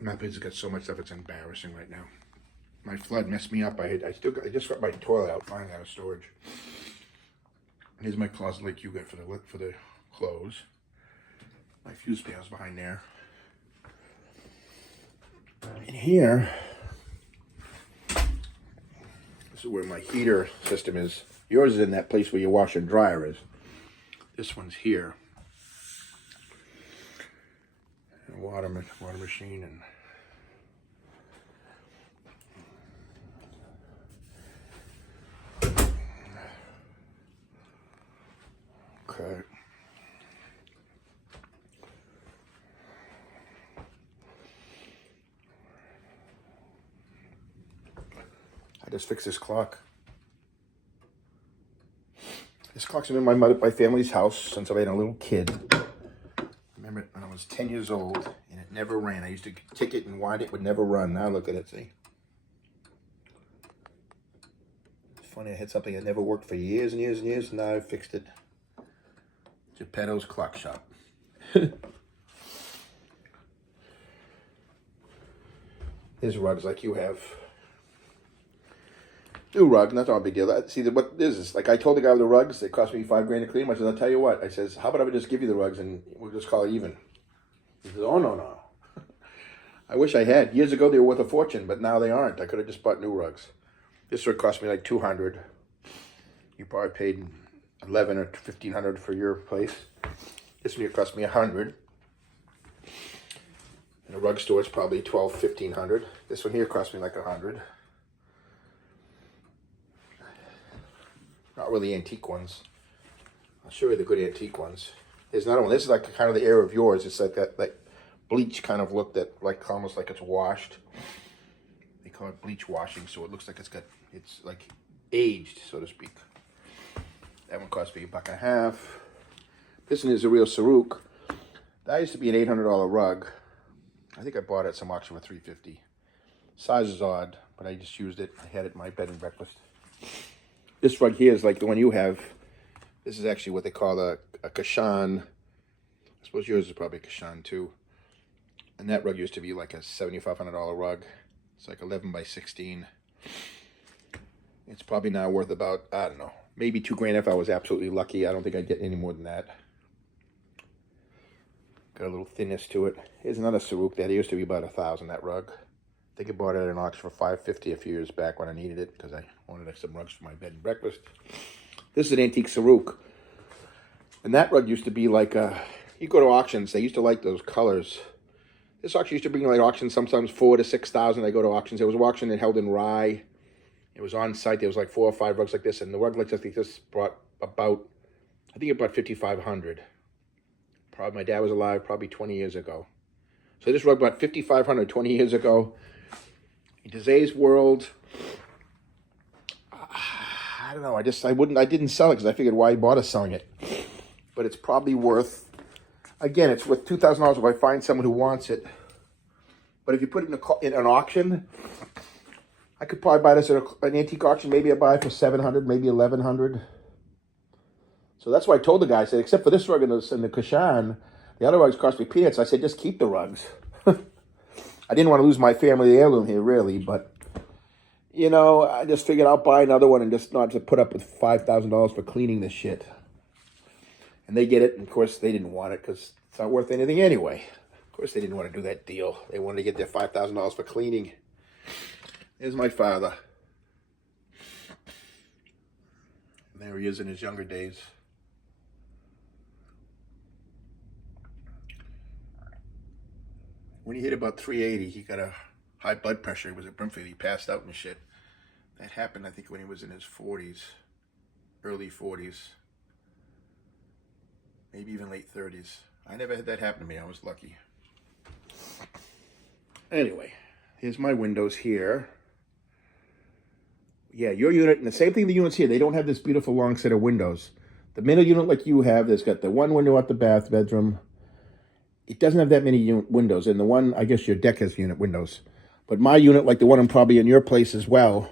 My place has got so much stuff, it's embarrassing right now. My flood messed me up. I just got my toilet out, finally out of storage. Here's my closet like you got for the clothes. My fuse panel's behind there. And here, this is where my heater system is. Yours is in that place where your washer and dryer is. This one's here. And water machine and okay. I just fixed this clock. This clock's been in my family's house since I was a little kid. I remember it when I was 10 years old, and it never ran. I used to kick it and wind it, would never run. Now look at it, see? It's funny, I had something that never worked for years and years and years, and now I fixed it. Geppetto's Clock Shop. There's rugs like you have. New rug, not all a big deal. See, what this is, like I told the guy with the rugs, they cost me $5 grand to clean them. I said, I'll tell you what. I says, how about I just give you the rugs and we'll just call it even? He says, oh, no. I wish I had. Years ago, they were worth a fortune, but now they aren't. I could have just bought new rugs. This rug cost me like $200. You probably paid $1,100 or $1,500 for your place. This one here cost me $100. In a rug store, it's probably $1,200, $1,500. This one here cost me like $100. Not really antique ones. I'll show you the good antique ones. There's another one. This is like kind of the era of yours. It's like that like bleach kind of look that like almost like it's washed. They call it bleach washing, so it looks like it's like aged, so to speak. That one cost me $1.50. This one is a real Saruk. That used to be an $800 rug. I think I bought it at some auction for $350. Size is odd, but I just used it. I had it in my bed and breakfast. This rug here is like the one you have. This is actually what they call a Kashan. I suppose yours is probably a Kashan too. And that rug used to be like a $7,500 rug. It's like 11 by 16. It's probably now worth about, I don't know, maybe $2 grand if I was absolutely lucky. I don't think I'd get any more than that. Got a little thinness to it. Here's another Saruk that used to be about $1,000, that rug. I think I bought it at an auction for $550 a few years back when I needed it because I wanted some rugs for my bed and breakfast. This is an antique Saruk. And that rug used to be like you go to auctions, they used to like those colors. This auction used to bring like auctions sometimes $4,000 to $6,000. I go to auctions. There was an auction that held in Rye. It was on site. There was like 4 or 5 rugs like this. And the rug like this brought about, I think it brought $5,500. Probably my dad was alive probably 20 years ago. So this rug brought $5,500 20 years ago. In today's world, I don't know. I didn't sell it because I figured why bother selling it. But it's probably worth, again, it's worth $2,000 if I find someone who wants it. But if you put it in an auction, I could probably buy this at an antique auction. Maybe I buy it for $700, maybe $1,100. So that's why I told the guy, I said, except for this rug and the Kashan, the other rugs cost me peanuts. I said, just keep the rugs. I didn't want to lose my family heirloom here, really, but, you know, I just figured I'll buy another one and just not to put up with $5,000 for cleaning this shit. And they get it, and of course they didn't want it because it's not worth anything anyway. Of course they didn't want to do that deal. They wanted to get their $5,000 for cleaning. There's my father. And there he is in his younger days. When he hit about 380, he got a high blood pressure. It was at Brimfield. He passed out and shit. That happened, I think, when he was in his 40s, early 40s, maybe even late 30s. I never had that happen to me. I was lucky. Anyway, here's my windows here. Yeah, your unit, and the same thing the units here, they don't have this beautiful long set of windows. The middle unit like you have, there's got the one window at the bedroom. It doesn't have that many windows, and the one, I guess your deck has unit windows. But my unit, like the one I'm probably in your place as well,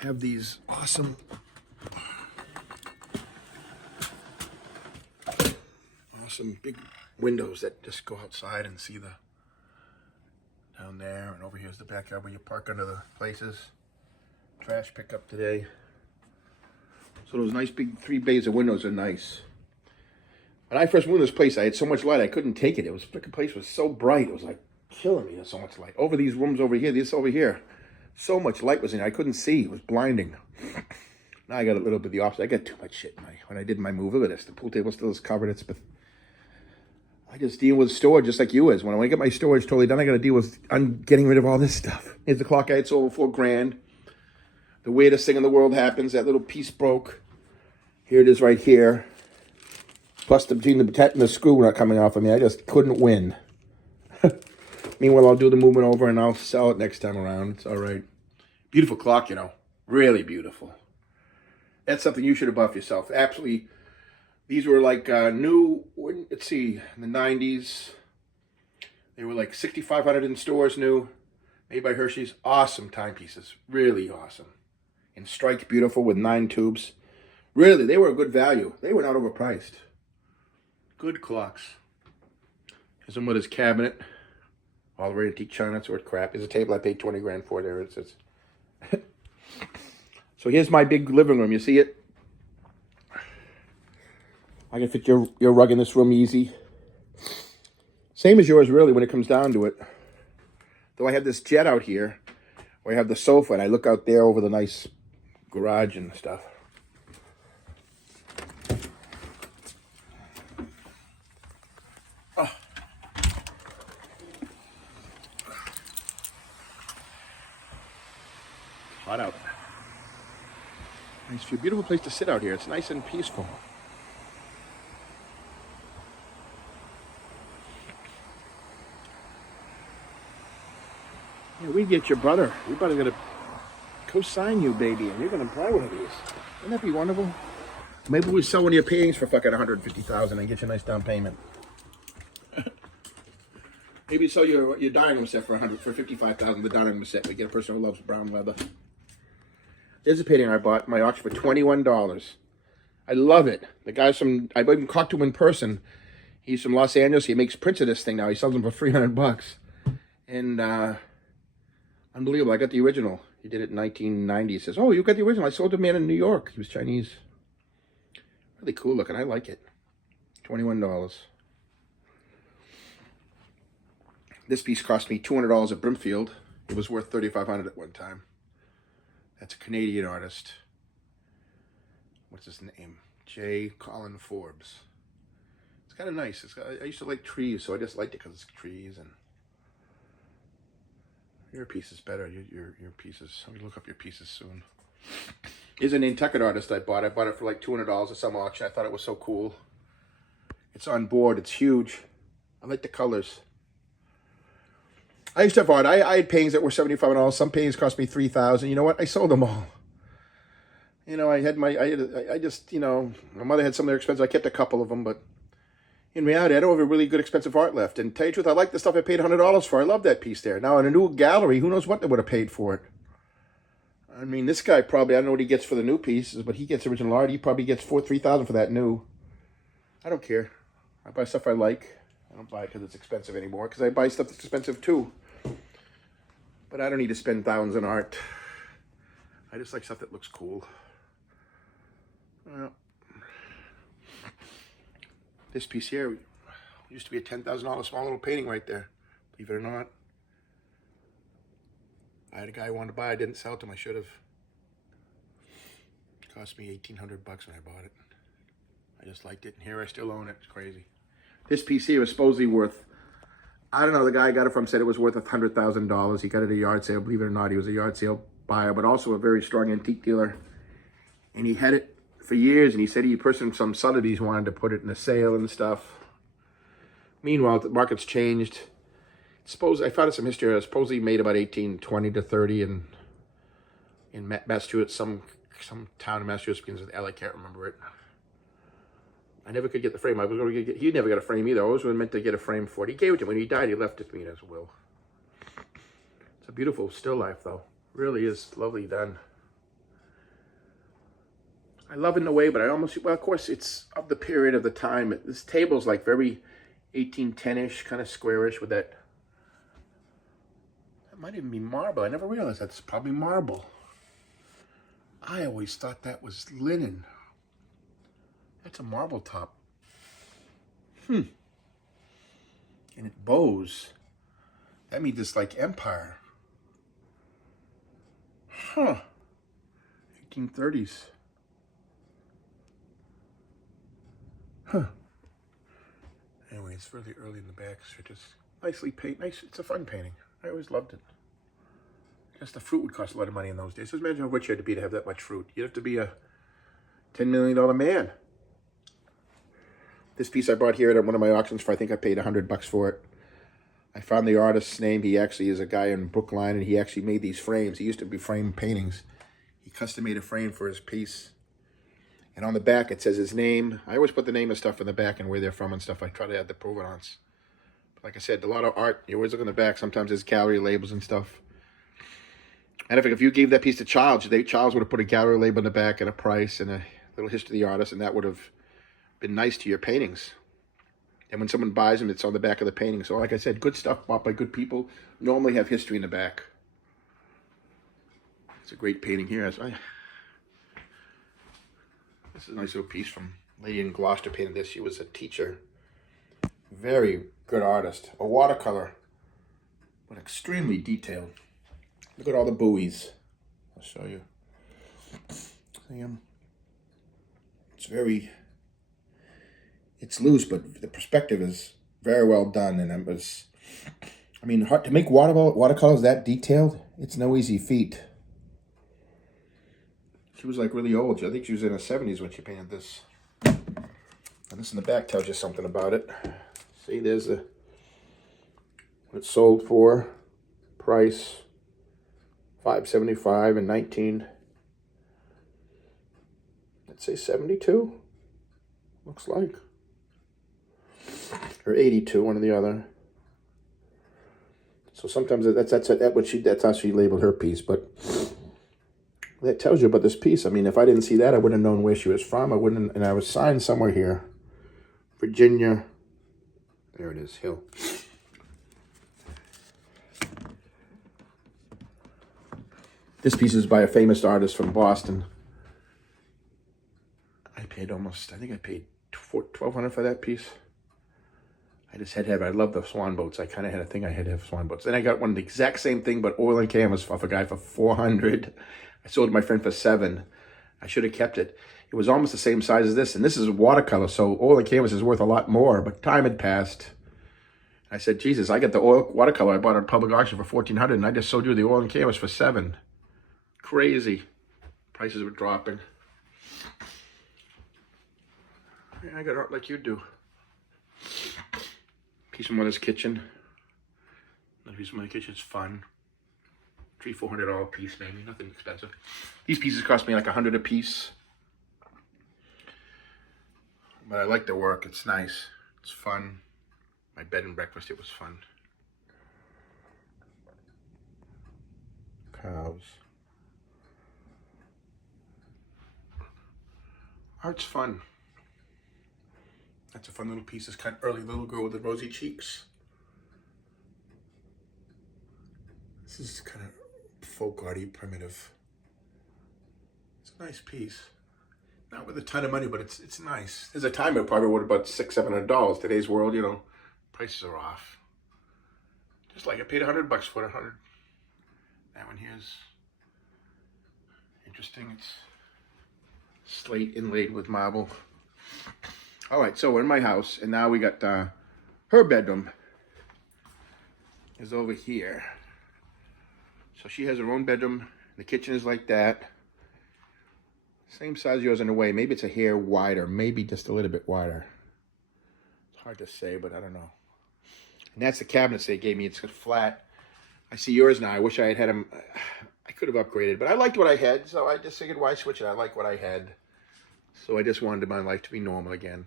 have these awesome big windows that just go outside and see the down there, and over here's the backyard where you park under the places. Trash pickup today. So those nice big 3 bays of windows are nice. When I first moved to this place, I had so much light I couldn't take it. It was, the place was so bright. It was like killing me. There's so much light. Over these rooms over here, this over here, so much light was in it. I couldn't see. It was blinding. Now I got a little bit of the opposite. I got too much shit when I did my move. Look at this. The pool table still is covered. I just deal with storage just like you is. When I get my storage totally done, I got to deal with getting rid of all this stuff. Here's the clock I had sold for $4,000. The weirdest thing in the world happens. That little piece broke. Here it is right here. Plus, between the tet and the screw not coming off of me, I just couldn't win. Meanwhile, I'll do the movement over and I'll sell it next time around. It's all right. Beautiful clock, you know. Really beautiful. That's something you should have bought for yourself. Absolutely. These were like new, let's see, in the 90s. They were like $6,500 in stores new. Made by Hershey's. Awesome timepieces. Really awesome. And strike beautiful with 9 tubes. Really, they were a good value. They were not overpriced. Good clocks. Here's him with his cabinet. All the antique china. It's worth crap. There's a table I paid $20,000 for. There it is. So here's my big living room. You see it? I can fit your rug in this room easy. Same as yours, really, when it comes down to it. Though I have this jet out here, where I have the sofa, and I look out there over the nice garage and stuff. Oh. Hot out. Nice view. Beautiful place to sit out here. It's nice and peaceful. Yeah, we get your brother. Your brother's gonna co-sign you, baby, and you're gonna buy one of these. Wouldn't that be wonderful? Maybe we sell one of your paintings for fucking $150,000 and get you a nice down payment. Maybe sell your dining room set for $55,000. The dining room set. We get a person who loves brown leather. There's a painting I bought my auction for $21. I love it. The guy's from, I even talked to him in person. He's from Los Angeles. He makes prints of this thing now. He sells them for $300. And unbelievable. I got the original. He did it in 1990. He says, "Oh, you got the original. I sold to a man in New York. He was Chinese." Really cool looking. I like it. $21. This piece cost me $200 at Brimfield. It was worth $3,500 at one time. That's a Canadian artist. What's his name? J. Colin Forbes. It's kind of nice. I used to like trees, so I just liked it because it's trees. And your piece is better. Your pieces. I'm gonna look up your pieces soon. Here's a Nantucket artist I bought. I bought it for like $200 at some auction. I thought it was so cool. It's on board. It's huge. I like the colors. I used to have art. I had paintings that were $75. Some paintings cost me $3,000. You know what? I sold them all. You know, I just, you know, my mother had some of their expensive. I kept a couple of them, but in reality, I don't have a really good expensive art left. And to tell you the truth, I like the stuff I paid $100 for. I love that piece there. Now, in a new gallery, who knows what they would have paid for it. I mean, this guy probably, I don't know what he gets for the new pieces, but he gets original art. He probably gets $3,000 for that new. I don't care. I buy stuff I like. I don't buy it because it's expensive anymore, because I buy stuff that's expensive too. But I don't need to spend thousands on art. I just like stuff that looks cool. Well, this piece here used to be a $10,000 small little painting right there. Believe it or not. I had a guy who wanted to buy it. I didn't sell it to him. I should have. It cost me $1,800 when I bought it. I just liked it. And here I still own it. It's crazy. This piece here was supposedly worth, I don't know, the guy I got it from said it was worth $100,000. He got it at a yard sale. Believe it or not, he was a yard sale buyer, but also a very strong antique dealer. And he had it for years, and he said some Sotheby's wanted to put it in a sale and stuff. Meanwhile, the market's changed. I found out some history. Supposedly made about 1820 to 30 in Massachusetts, some town in Massachusetts begins with L. I can't remember it. I never could get the frame. I was going to get. He never got a frame either. I always was meant to get a frame for it. He gave it to me when he died. He left it to me in his will. It's a beautiful still life, though. Really is lovely done. I love it in a way, but I almost, well, of course, it's of the period of the time. This table's like very 1810-ish, kind of squarish with that. That might even be marble. I never realized that's probably marble. I always thought that was linen. That's a marble top. And it bows. That means it's like empire. Huh. 1830s. Huh. Anyway, it's really early in the back, so just nicely painted. Nice. It's a fun painting. I always loved it. Just the fruit would cost a lot of money in those days. Just imagine how rich you had to be to have that much fruit. You'd have to be a $10 million man. This piece I bought here at one of my auctions for, I think I paid $100 for it. I found the artist's name. He actually is a guy in Brookline, and he actually made these frames. He used to be frame paintings. He custom made a frame for his piece. And on the back, it says his name. I always put the name of stuff in the back and where they're from and stuff. I try to add the provenance. But like I said, a lot of art, you always look on the back. Sometimes there's gallery labels and stuff. And if you gave that piece to Childs, Childs would have put a gallery label in the back and a price and a little history of the artist, and that would have been nice to your paintings. And when someone buys them, it's on the back of the painting. So like I said, good stuff bought by good people normally have history in the back. It's a great painting here. This is a nice little piece from lady in Gloucester painted this. She was a teacher. Very good artist. A watercolor, but extremely detailed. Look at all the buoys. I'll show you. See them? It's loose, but the perspective is very well done. And to make watercolors that detailed, it's no easy feat. She was like really old. I think she was in her 70s when she painted this. And this in the back tells you something about it. See, there's what it sold for. Price $575 and 19. Let's say 72. Looks like. Or 82, one or the other. So sometimes that's how she labeled her piece, but that tells you about this piece. I mean, if I didn't see that, I wouldn't have known where she was from. And I was signed somewhere here. Virginia. There it is, Hill. This piece is by a famous artist from Boston. I think I paid $1,200 for that piece. I just had to have, I love the swan boats. I kind of had a thing I had to have swan boats. Then I got one, the exact same thing, but oil and canvas off a guy for $400. I sold it to my friend for $7. I should have kept it. It was almost the same size as this, and this is watercolor, so oil and canvas is worth a lot more, but time had passed. I said, Jesus, I got the watercolor I bought at public auction for $1,400, and I just sold you the oil and canvas for $7. Crazy. Prices were dropping. I got art like you do. Piece of Mother's Kitchen. Another piece of Mother's Kitchen. It's fun. $300-400 piece, maybe. Nothing expensive. These pieces cost me like $100 a piece. But I like the work. It's nice. It's fun. My bed and breakfast, it was fun. Cows. Art's fun. That's a fun little piece. This kind of early little girl with the rosy cheeks. This is kind of folk arty, primitive. It's a nice piece. Not with a ton of money, but it's nice. There's a time it probably would have about $600-700. Today's world, prices are off. Just like I paid $100 for it. $100. That one here is interesting. It's slate inlaid with marble. All right, so we're in my house, and now we got her bedroom is over here. So she has her own bedroom. The kitchen is like that. Same size as yours in a way. Maybe it's a hair wider, maybe just a little bit wider. It's hard to say, but I don't know. And that's the cabinets they gave me. It's flat. I see yours now. I wish I had them. I could have upgraded, but I liked what I had, so I just figured, why switch it? I like what I had. So I just wanted my life to be normal again.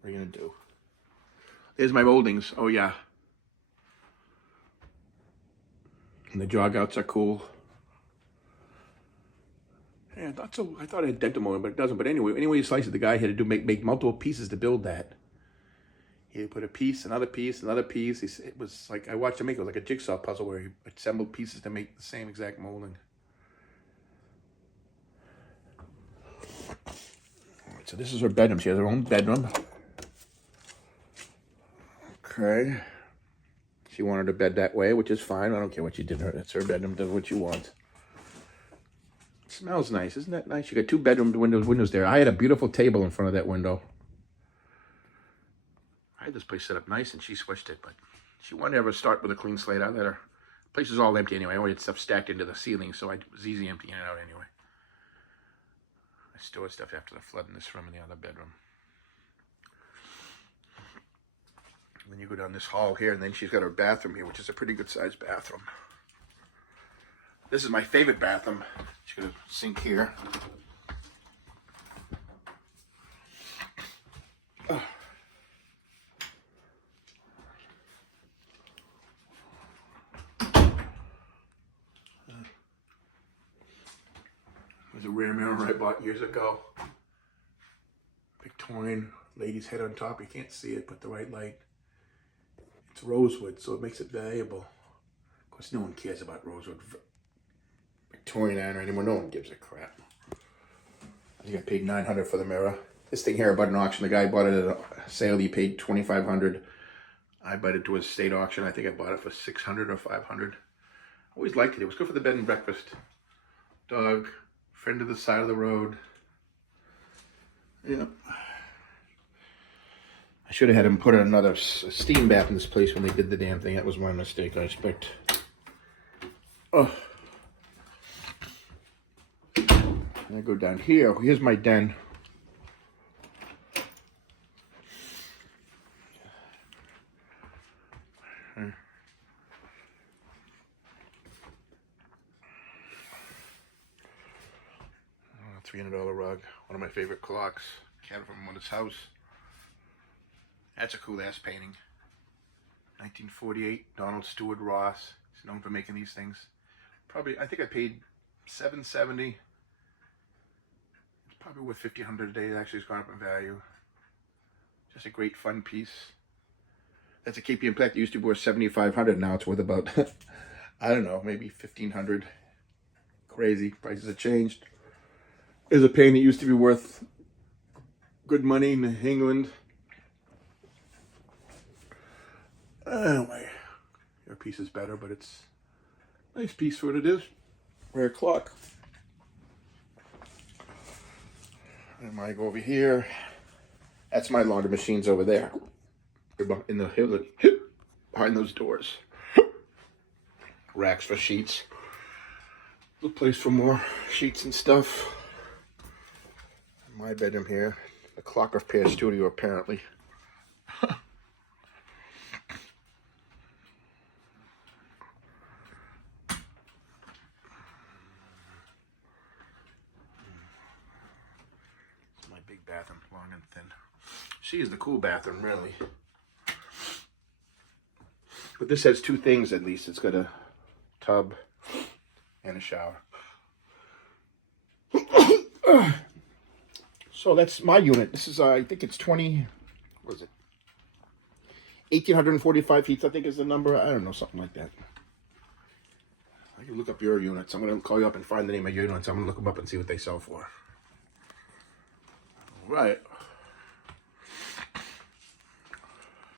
What are you going to do? There's my moldings. Oh, yeah. And the jog outs are cool. Yeah, I thought it had dental molding, but it doesn't. But anyway you slice it, the guy had to make multiple pieces to build that. He put a piece, another piece, another piece. It was like, I watched him make it. It was like a jigsaw puzzle where he assembled pieces to make the same exact molding. All right, so this is her bedroom. She has her own bedroom. Okay. She wanted her bed that way, which is fine. I don't care what you did. It's her bedroom. Does what you want. It smells nice. Isn't that nice? You got 2 bedroom windows there. I had a beautiful table in front of that window. I had this place set up nice, and she switched it, but she wanted to ever start with a clean slate. I let her. The place is all empty anyway. I always had stuff stacked into the ceiling, so it was easy emptying it out anyway. I stored stuff after the flood in this room and the other bedroom. And then you go down this hall here, and then she's got her bathroom here, which is a pretty good sized bathroom. This is my favorite bathroom. She's got a sink here. There's a rear mirror I bought years ago. Victorian, lady's head on top. You can't see it, but the right light. It's rosewood, so it makes it valuable. Of course, no one cares about rosewood Victorian iron anymore. No one gives a crap. I think I paid $900 for the mirror. This thing here I bought at an auction. The guy bought it at a sale. He paid $2,500. I bought it to a state auction. I think I bought it for $600 or $500. Always liked it. It was good for the bed and breakfast. Dog, friend of the side of the road. Yeah. I should have had him put another steam bath in this place when they did the damn thing. That was my mistake, I expect. Oh. And I go down here. Here's my den. $300 rug. One of my favorite clocks. Cat from mother's house. That's a cool ass painting. 1948, Donald Stewart Ross. He's known for making these things. Probably, I think I paid $770. It's probably worth $1,500 a day. It actually has gone up in value. Just a great fun piece. That's a KPM plaque that used to be worth $7,500. Now it's worth about, I don't know, maybe $1,500. Crazy. Prices have changed. There's a painting that used to be worth good money in England. Anyway, your piece is better, but it's a nice piece for what it is. Rare clock. And I go over here. That's my laundry machines over there. In the hill, behind those doors. Racks for sheets. A place for more sheets and stuff. My bedroom here. The clock repair studio, apparently. My big bathroom, long and thin. She is the cool bathroom, really. But this has 2 things at least. It's got a tub and a shower. So that's my unit. This is, I think it's 20, what is it? 1,845 feet, I think is the number. I don't know, something like that. I can look up your units. I'm going to call you up and find the name of your units. I'm going to look them up and see what they sell for. All right.